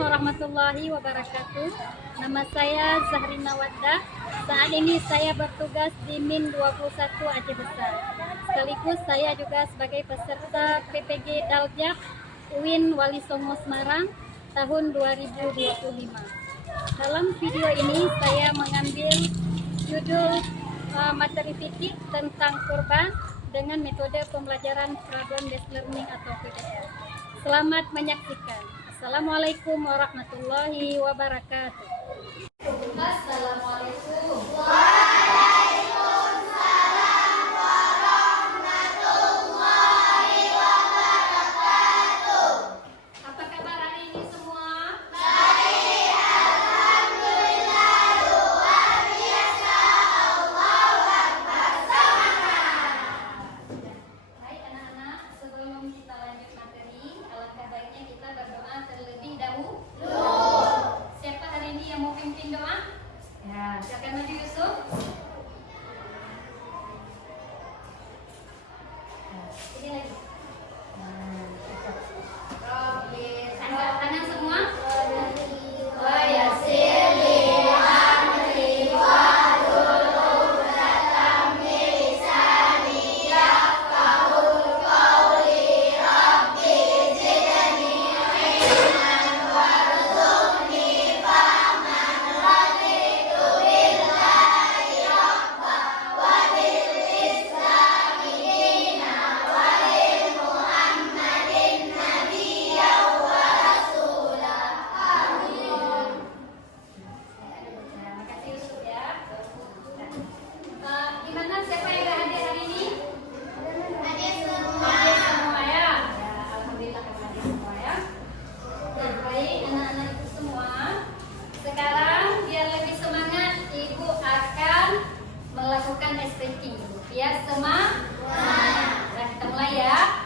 warahmatullahi wabarakatuh. Nama saya Zahrina Wadda. Saat ini saya bertugas di MIN 21 Aceh Besar. Sekaligus saya juga sebagai peserta PPG Daljak UIN Wali Songo Semarang tahun 2025. Dalam video ini saya mengambil judul materi fikih tentang kurban dengan metode pembelajaran problem based learning atau PBL. Selamat menyaksikan. Assalamualaikum warahmatullahi wabarakatuh. Assalamualaikum. Waalaikumsalam warahmatullahi wabarakatuh. Apa kabar hari ini semua? Baik, alhamdulillah, luar biasa. Allahu Akbar. Baik anak-anak, sebelum kita lanjut materi, alangkah baiknya kita berdoa terlebih dahulu. Siapa hari ini yang mau pimpin doa? Ya, silakan maju Yusuf. Ini lagi. Angkat tangan semua. Wa yassir li amri wahlul 'uqdatam min lisani yafqahul qawli. Rabbi zidni ilman warzuqni fahman raditu billahi rabba wa bil islami dina wa lil muhammadin nabiyya wa rasula. Amin. Terima kasih Yusuf ya. Gimana siapa yang gak hadir hari ini? Hadir semua. Hadir semua ya. Ya, alhamdulillah kamu hadir semua ya. Nah, baik anak-anak itu semua. Sekarang biar lebih semangat, Ibu akan melakukan stretching dulu. Biar semangat. Nah, kita mulai ya.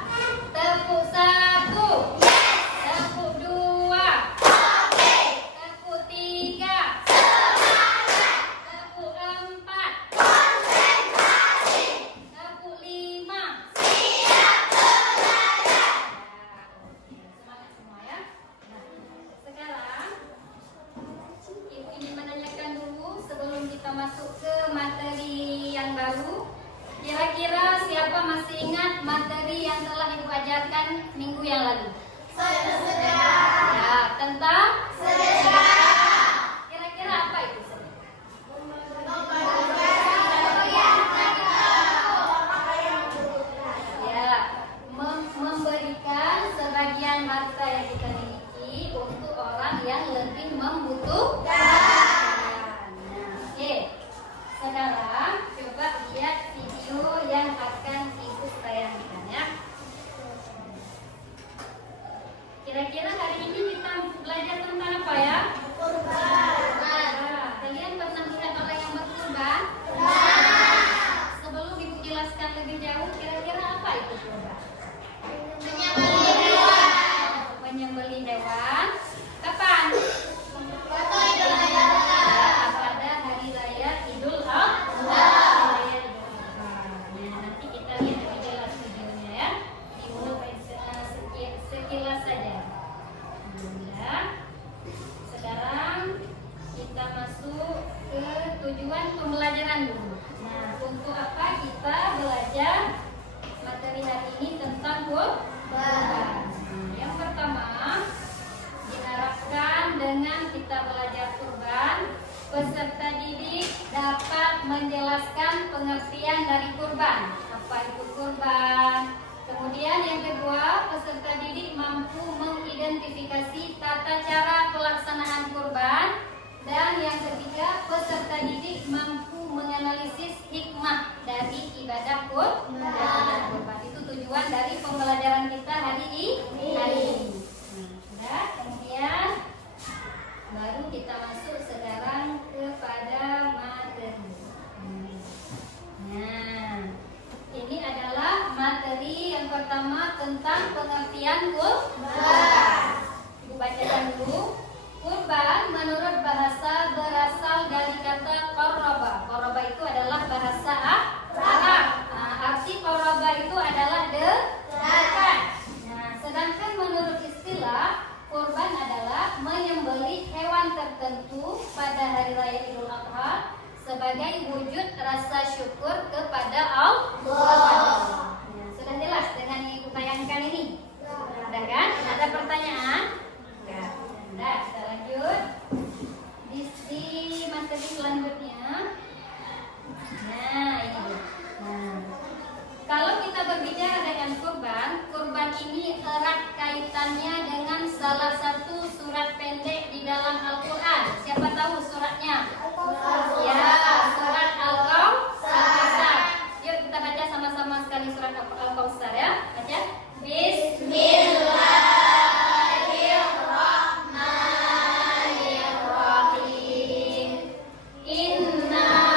Tepuk 1. Tepuk 2. Tepuk 3. Tepuk 4. Tepuk 5. Semangat semua ya. Nah, sekarang Ibu ingin menanyakan dulu sebelum kita masuk ke materi yang baru. Kira-kira siapa masih ingat materi yang telah Ibu ajarkan minggu yang lalu? Ya, tentang kira-kira apa itu? Ya, memberikan sebagian harta yang kita miliki untuk orang yang lebih membutuhkan. Nah, oke. Sekarang coba lihat video yang akan Ibu tayangkan ya. Kira-kira hari ini kita belajar tentang apa ya? Nah, kalian pernah lihat orang yang berkurban? Sebelum Ibu jelaskan lebih jauh, kira-kira apa itu kurban? Menyembelih hewan. Kapan? Pada hari raya Idul Adha. Nah, nanti kita lihat lebih jelas videonya ya. Ibu sekilas saja. Ya. Sekarang kita masuk ke tujuan pembelajaran dulu. Nah, untuk apa kita belajar materi hari ini tentang kurban? Yang pertama, diharapkan dengan kita belajar kurban, peserta didik dapat menjelaskan pengertian dari kurban. Apa itu kurban? Kemudian yang kedua, peserta didik mampu mengidentifikasi tata cara pelaksanaan kurban. Dan yang ketiga, peserta didik mampu menganalisis hikmah dari ibadah kurban. Itu tujuan dari pembelajaran kita hari ini. Sudah, kemudian baru kita masuk sekarang kepada materi. Nah, ini adalah materi yang pertama tentang pengertian kurban. Ibu bacakan dulu. Kurban menurut bahasa berasal dari kata qoroba. Qoroba itu adalah bahasa Arab. Arti qoroba itu adalah dekat. Nah, sedangkan menurut istilah kurban adalah kurban ini erat kaitannya dengan salah satu surat pendek di dalam Al-Quran. Siapa tahu suratnya? Ya, surat Al-Kautsar. Yuk kita baca sama-sama sekali surat Al-Kautsar ya. Baca. Bismillahirrahmanirrahim. Inna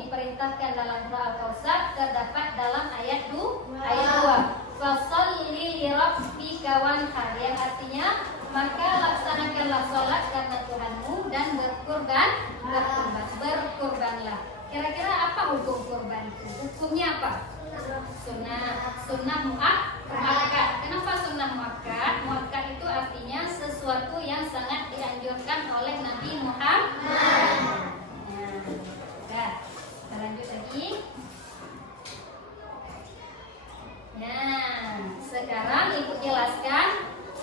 diperintahkan dalam surah Al-Kautsar terdapat dalam ayat 2. Fasholli lirabbika wanhar, yang artinya maka laksanakanlah sholat karena Tuhanmu dan berkurbanlah. Kira-kira apa hukum kurban itu? Hukumnya apa? Sunnah muakkad. Kenapa sunnah muakkad? Muakkad itu artinya sesuatu yang sangat dianjurkan oleh Nabi Muhammad. Kita lanjut lagi. Nah, sekarang Ibu jelaskan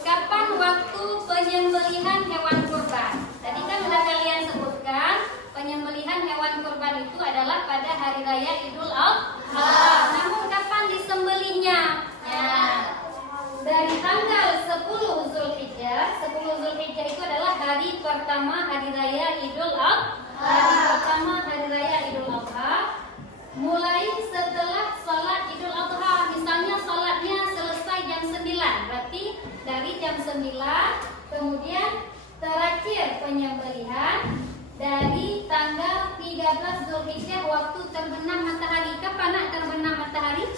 kapan waktu penyembelihan hewan kurban. Tadi kan sudah kalian sebutkan penyembelihan hewan kurban itu adalah pada hari raya Idul Adha. Namun kapan disembelihnya? Nah, dari tanggal 10 Zulhijjah. 10 Zulhijjah itu adalah hari pertama hari raya Idul Adha. Hari pertama hari raya Idul Adha mulai setelah sholat Idul Adha. Misalnya sholatnya selesai jam 9, berarti dari jam 9 kemudian terakhir penyembelihan dari tanggal 13 Zulhijjah waktu terbenam matahari. Kapan nak terbenam matahari?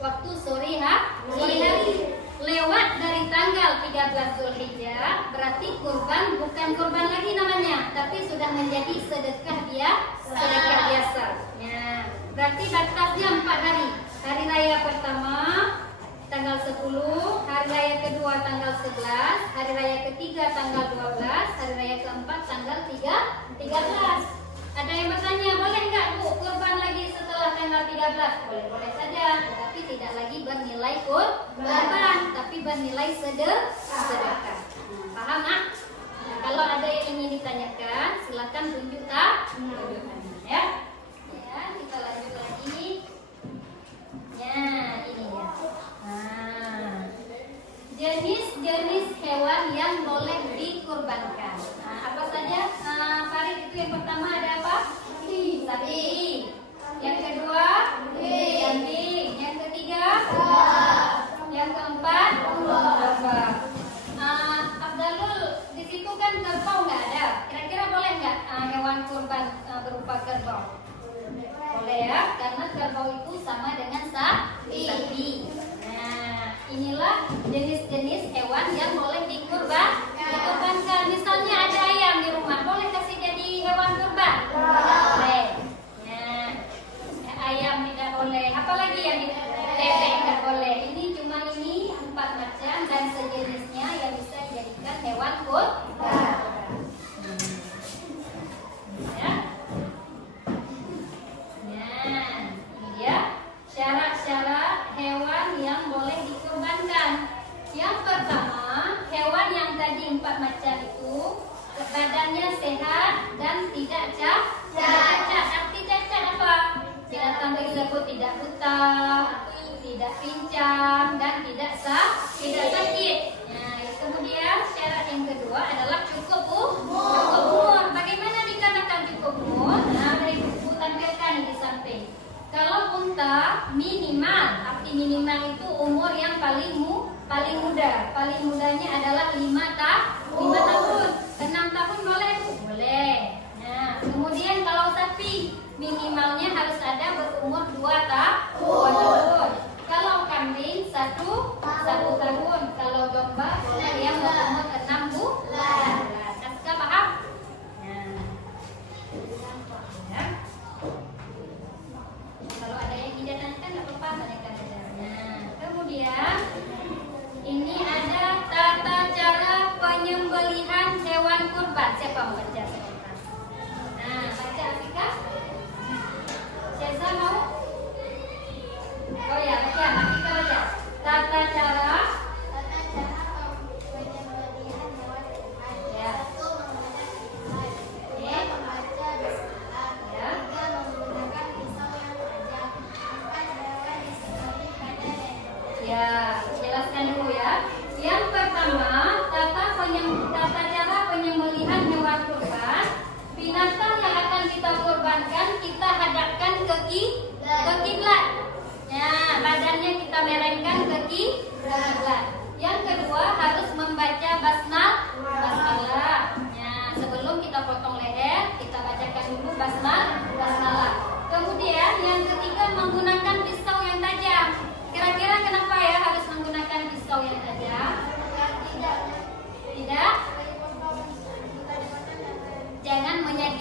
Waktu sore hari. Lewat dari tanggal 13 Zulhijjah berarti kurban bukan kurban lagi namanya, tapi sudah menjadi sedekah biasa. Ya, berarti batasnya 4 hari. Hari raya pertama tanggal 10, hari raya kedua tanggal 11, hari raya ketiga tanggal 12, hari raya keempat tanggal 13. Ada yang bertanya, boleh enggak Bu kurban lagi setelah tanggal 13? Boleh saja, tetapi tidak lagi bernilai kurban, tapi bernilai sedekah. Paham nak? Nah, kalau ada yang ingin ditanyakan, silakan tunjukkan ya. Ya, kita lanjut lagi. Ya, ini ya. Nah, jenis-jenis hewan yang boleh dikurbankan. Nah, apa saja? Farid, itu yang pertama ada apa? Sapi. Yang kedua? Kambing. Yang ketiga? Yang keempat? Domba. Abdalul, di situ kan kerbau nggak ada. Kira-kira boleh nggak hewan kurban berupa kerbau? Boleh ya, karena kerbau itu sama dengan sapi. Nah, inilah jenis-jenis hewan yang boleh dikurbankan. Misalnya ada ayam di rumah, boleh kasih jadi hewan kurban? Boleh. Nah, ayam tidak boleh. Apalagi yang bebek tidak boleh. Ini cuma 4 macam dan sejenisnya yang bisa dijadikan hewan kurban. Ya. Nah, ini dia syarat-syarat hewan yang boleh dikurbankan. Yang pertama, hewan yang tadi 4 macam itu badannya sehat dan tidak cacat. Arti cacat apa? Binatang tersebut tidak buta, tidak pincang, dan tidak sakit. Nah, kemudian syarat yang kedua adalah cukup umur. Bagaimana dikarenakan cukup umur? Nah, dari buku tampilkan di samping. Kalau unta minimal, arti minimal itu umur yang paling muda. Paling mudanya adalah 5 tahun. 6 tahun boleh? Boleh. Nah, kemudian kalau sapi minimalnya harus ada berumur 2 tahun. Kalau kambing 1 tahun. Kalau domba boleh yang berumur 6 bulan. Aska paham? Nah. Ya. Kalau ada yang tidak tanyakan, nggak apa-apa, tanyakan saja. Nah, kemudian ini ada tata cara penyembelihan hewan kurban. Siapa mau baca? Nah,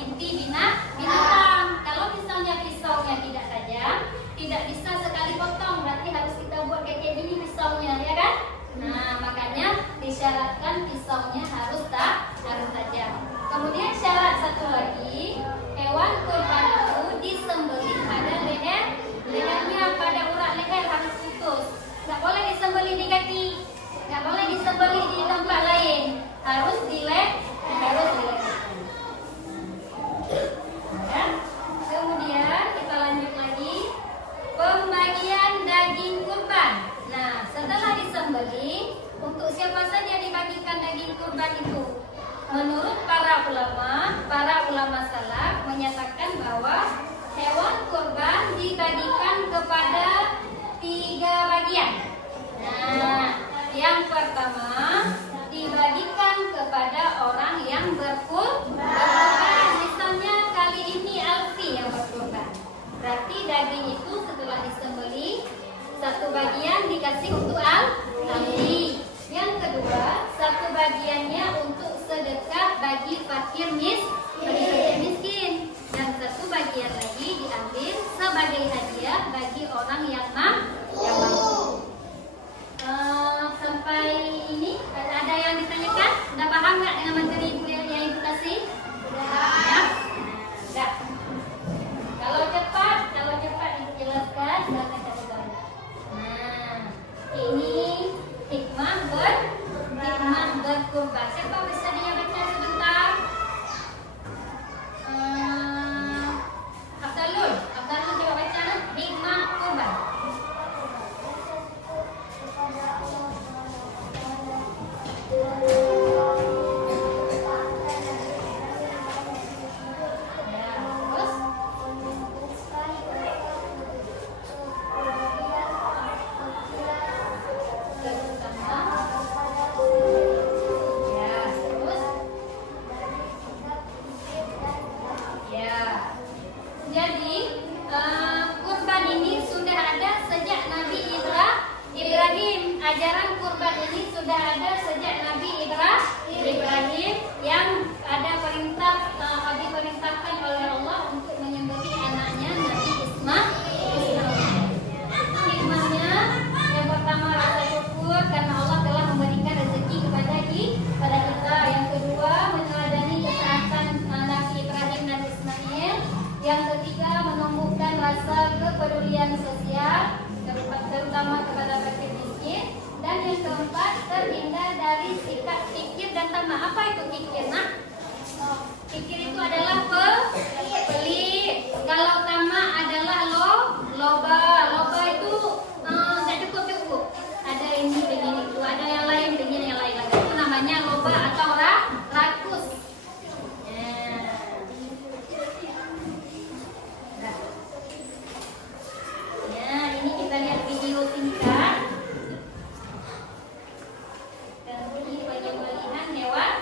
inti binatang. Kalau misalnya pisaunya tidak tajam, tidak bisa sekali potong, berarti harus kita buat kayak gini pisaunya, ya kan? Nah, makanya disyaratkan pisaunya harus tajam. Kemudian syarat satu lagi, hewan kurban itu disembelih pada lehernya, pada urat leher harus putus. Nggak boleh disembelih di kaki, nggak boleh disembelih di tempat lain, harus di leher. Kemudian kita lanjut lagi, pembagian daging kurban. Nah, setelah disembelih, untuk siapa saja dibagikan daging kurban itu? Menurut para ulama salaf menyatakan bahwa hewan kurban dibagikan kepada 3 bagian. Nah, yang pertama dibagikan kepada orang yang berkurban. Misalnya kali ini Alfi yang berkurban. Berarti daging itu setelah disembelih, satu bagian dikasih untuk Alfi. Yang kedua, satu bagiannya untuk sedekah bagi fakir miskin. Dan satu bagian lagi diambil sebagai hadiah bagi orang yang mampu. Sampai ini ada yang ditanyakan? Sudah paham nggak dengan materi yang Ibu kasih? Sudah. Kalau cepat dijelaskan, silakan catat. Nah, ini hikmah berkurban. Siapa bisa dia baca sebentar? Abdalul coba baca hikmah kurban. Ajaran kurban ini sudah ada sejak Nabi Ibrahim yang ada diperintahkan oleh Allah untuk menyembelih anaknya Nabi Ismail. Hikmahnya yang pertama rasa syukur karena Allah telah memberikan rezeki kepada kita. Yang kedua meneladani ketaatan Nabi Ibrahim dan Ismail. Yang ketiga menumbuhkan rasa kepedulian sosial terutama kepada fakir miskin. Dan yang keempat, terhindar dari sikap kikir dan tamak. Apa itu kikir, nak? Kikir itu adalah pelit. Kalau tamak adalah loba. Loba itu nggak cukup. Ada ini dengan itu, ada yang lain dengan yang lain lagi. Itu namanya loba atau rakus. Ini kita lihat video singkat. Penyembelihan hewan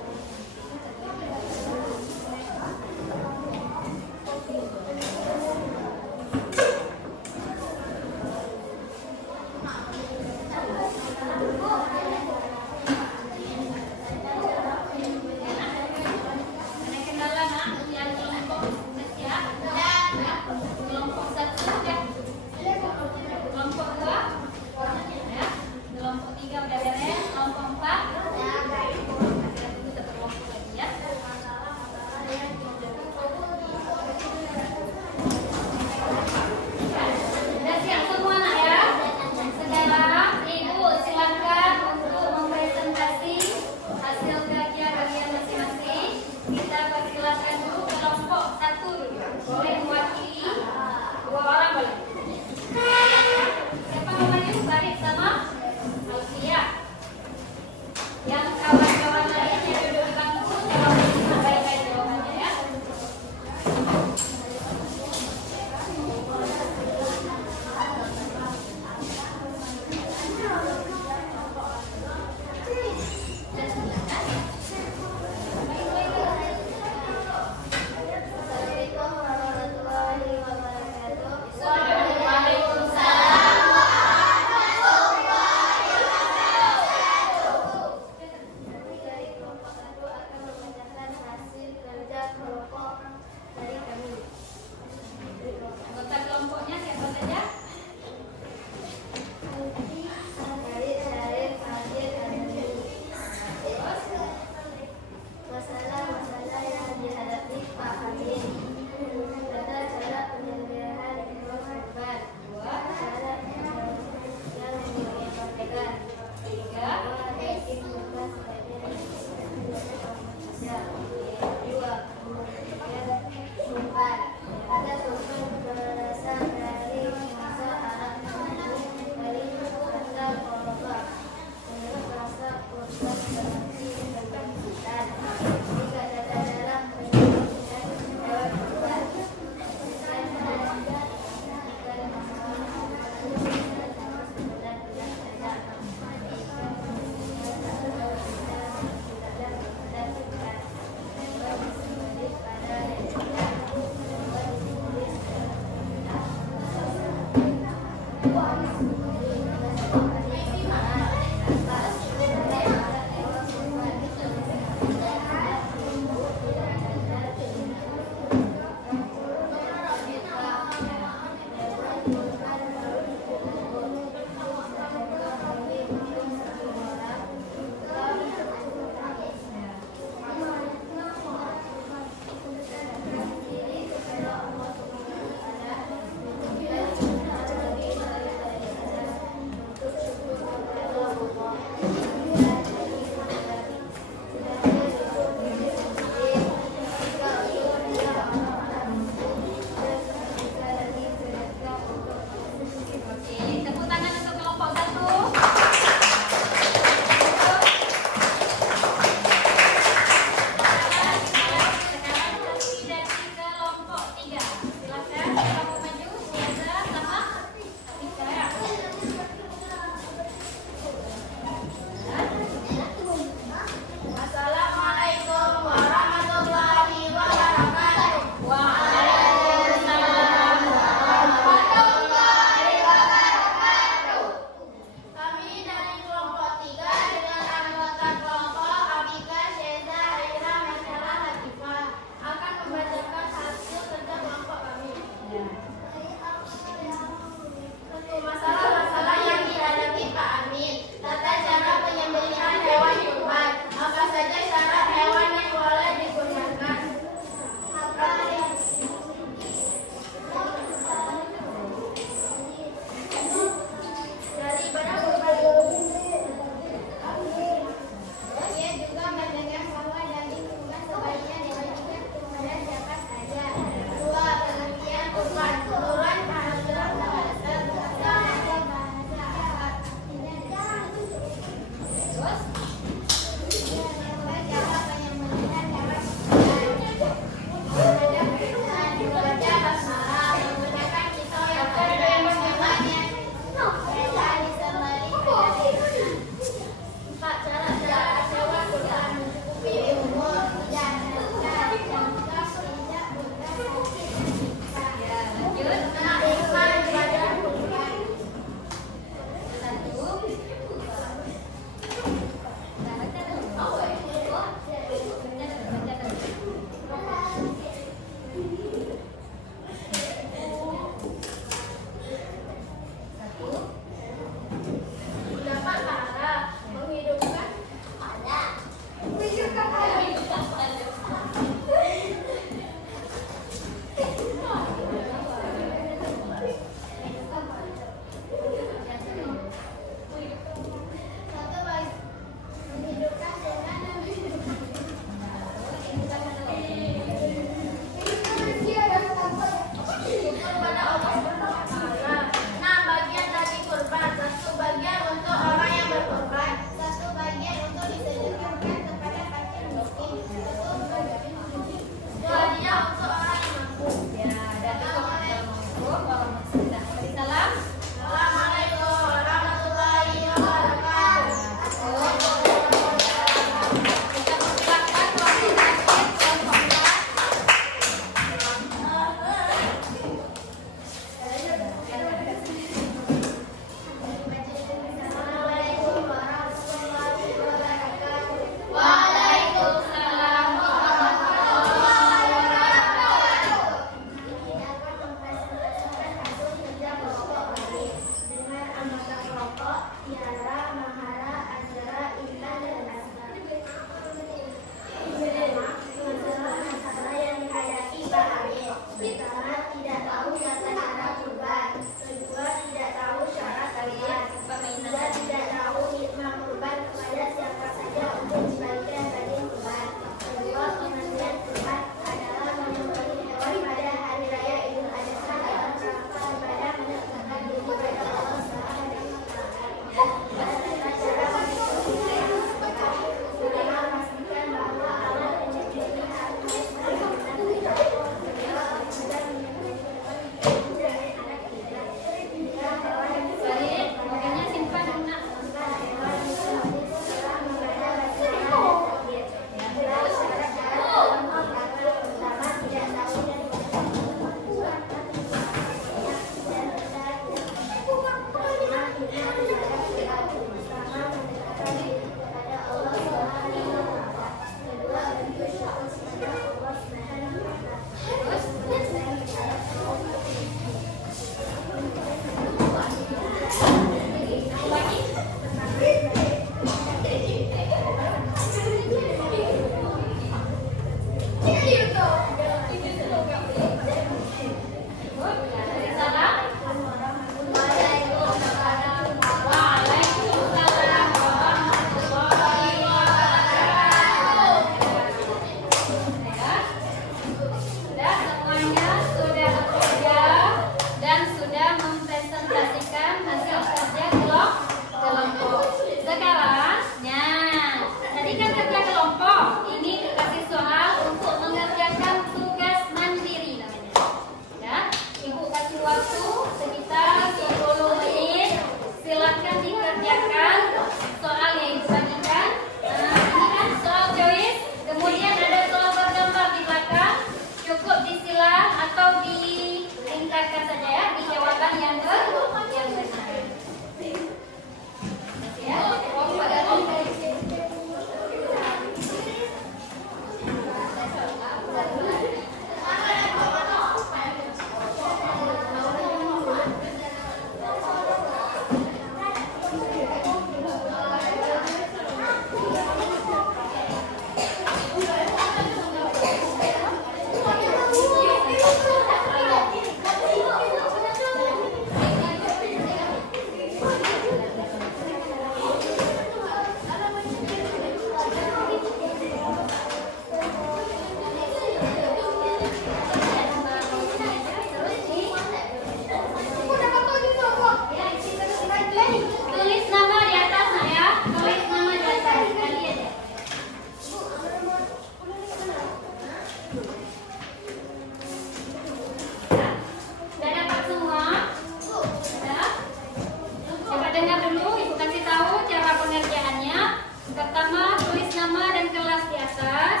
kelas di atas.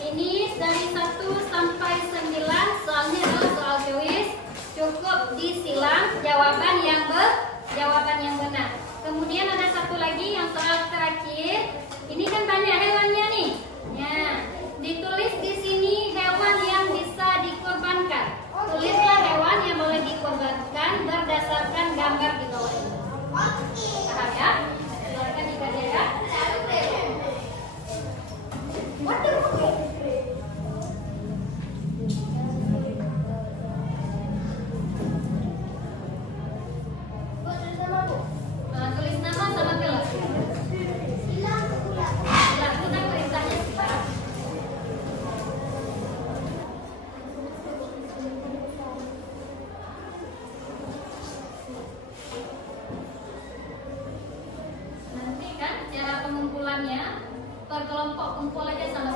Ini dari 1 sampai 9 soalnya adalah soal kuis. Cukup disilang jawaban yang benar. Kemudian ada satu lagi yang soal terakhir. Ini kan banyak hewannya nih. Ya, ditulis di sini hewan yang bisa dikorbankan. Tulislah hewan yang boleh dikorbankan berdasarkan gambar di bawah ini. Paham ya? Silakan dibaca ya. Tulis nama sama kelas. Lakukan perintahnya sekarang. Nanti kan cara pengumpulannya per kelompok kumpul aja sama